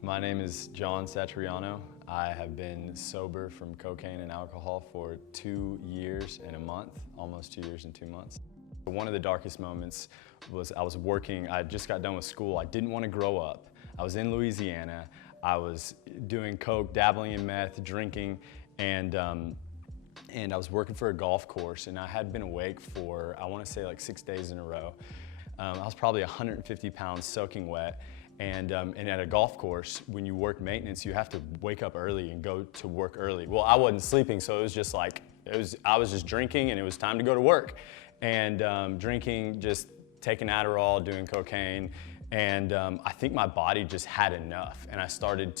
My name is Dani Satriano. I have been sober from cocaine and alcohol for 2 years and a month, almost 2 years and 2 months. One of the darkest moments was I was working, I just got done with school. I didn't want to grow up. I was in Louisiana. I was doing coke, dabbling in meth, drinking, and I was working for a golf course, and I had been awake for, I want to say like 6 days in a row. I was probably 150 pounds soaking wet. And at a golf course, when you work maintenance, you have to wake up early and go to work early. Well, I wasn't sleeping, so it was just like, I was just drinking and it was time to go to work. And drinking, just taking Adderall, doing cocaine. And I think my body just had enough. And it started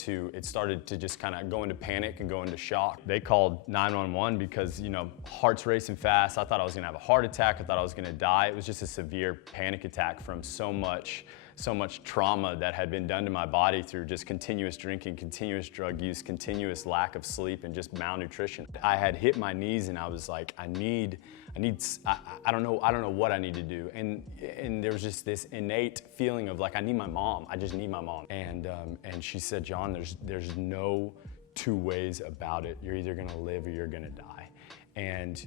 to just kind of go into panic and go into shock. They called 911 because, you know, heart's racing fast. I thought I was gonna have a heart attack. I thought I was gonna die. It was just a severe panic attack from so much trauma that had been done to my body through just continuous drinking, continuous drug use, continuous lack of sleep, and just malnutrition. I had hit my knees and I was like, I don't know what I need to do. And there was just this innate feeling of like, I need my mom. I just need my mom. And she said, John, there's no two ways about it. You're either gonna live or you're gonna die. And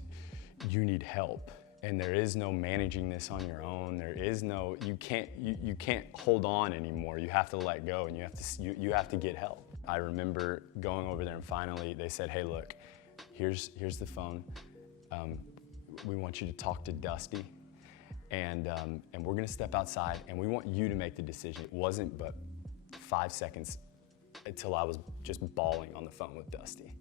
you need help. And there is no managing this on your own. There is no, you can't hold on anymore. You have to let go, and you have to get help. I remember going over there, and finally they said, hey, look, here's the phone. We want you to talk to Dusty, and we're gonna step outside, and we want you to make the decision. It wasn't but 5 seconds until I was just bawling on the phone with Dusty.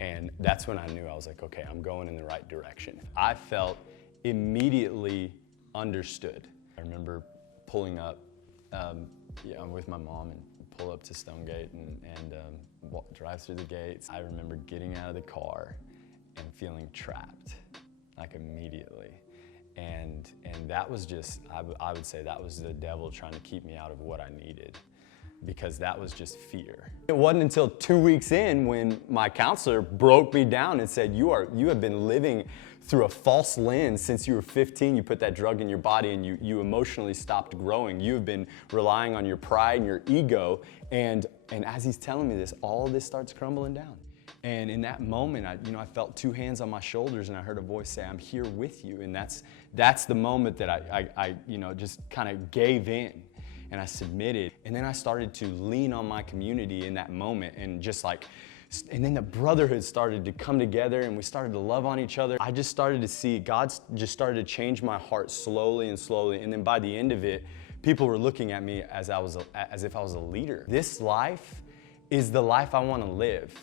And that's when I knew, I was like, okay, I'm going in the right direction. I felt immediately understood. I remember pulling up with my mom and pull up to Stonegate and drive through the gates. I remember getting out of the car and feeling trapped, like immediately. And that was just, I would say that was the devil trying to keep me out of what I needed, because that was just fear. It wasn't until 2 weeks in when my counselor broke me down and said, you have been living through a false lens since you were 15. You put that drug in your body and you emotionally stopped growing. You have been relying on your pride and your ego. And as he's telling me this, all this starts crumbling down. And in that moment, I felt two hands on my shoulders, and I heard a voice say, I'm here with you. And that's the moment that I just kind of gave in. And I submitted. And then I started to lean on my community in that moment, and and then the brotherhood started to come together, and we started to love on each other. I just started to see, God just started to change my heart slowly and slowly. And then by the end of it, people were looking at me as if I was a leader. This life is the life I want to live.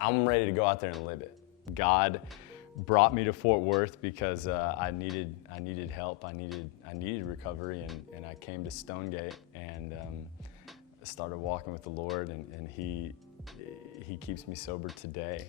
I'm ready to go out there and live it. God brought me to Fort Worth because I needed help. I needed recovery, and I came to Stonegate and started walking with the Lord, and He keeps me sober today.